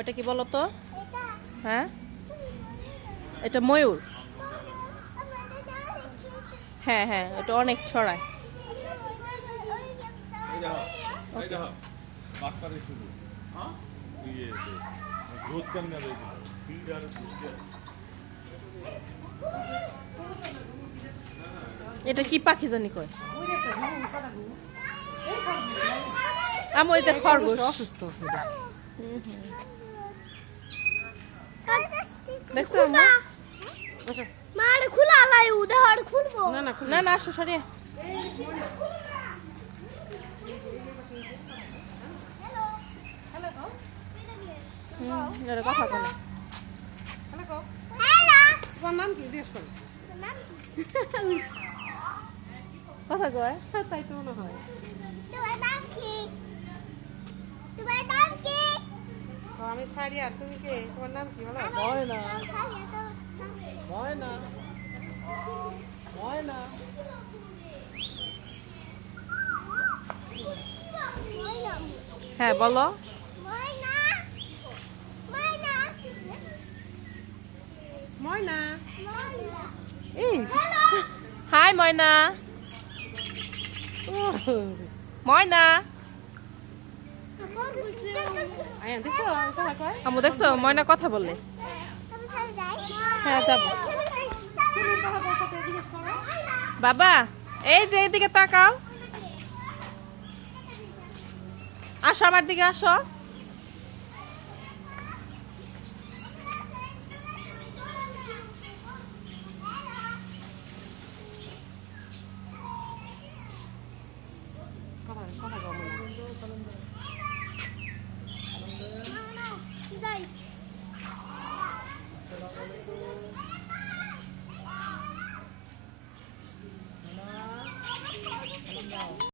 এটা কি বলো তো? হ্যাঁ, এটা ময়ূর। হ্যাঁ হ্যাঁ, এটা অনেক ছড়ায়। এটা কি পাখি জানি কয়? আমার এটা খরগোশ। অসুস্থ দেখছো আম্মু? মার খোলা লাই উদাহরণ খুলবো না না না না, আসো সরিয়ে। কথা বলে। তোমার নাম কি জিজ্ঞেস করো? কথা কয়। তাই তো মনে হয়। তোমার নাম কি? তোমার নাম কি? ও, আমি সারিয়া, তুমি কে? তোমার নাম কি বলো? ময়না। সারিয়া তো নাম কি? ময়না। ময়না। ময়না হ্যাঁ বলো। ময়না ময়না ময়না। ময়না এই হাই ময়না। ও ময়না। আয়া দেখছো কথা কয়? আম্মু দেখছো ময়না কথা বললে? তুমি চলে যাই হ্যাঁ যাবো। বাবা, এই যে এদিকে তাকাও। আসো আমার দিকে আসো।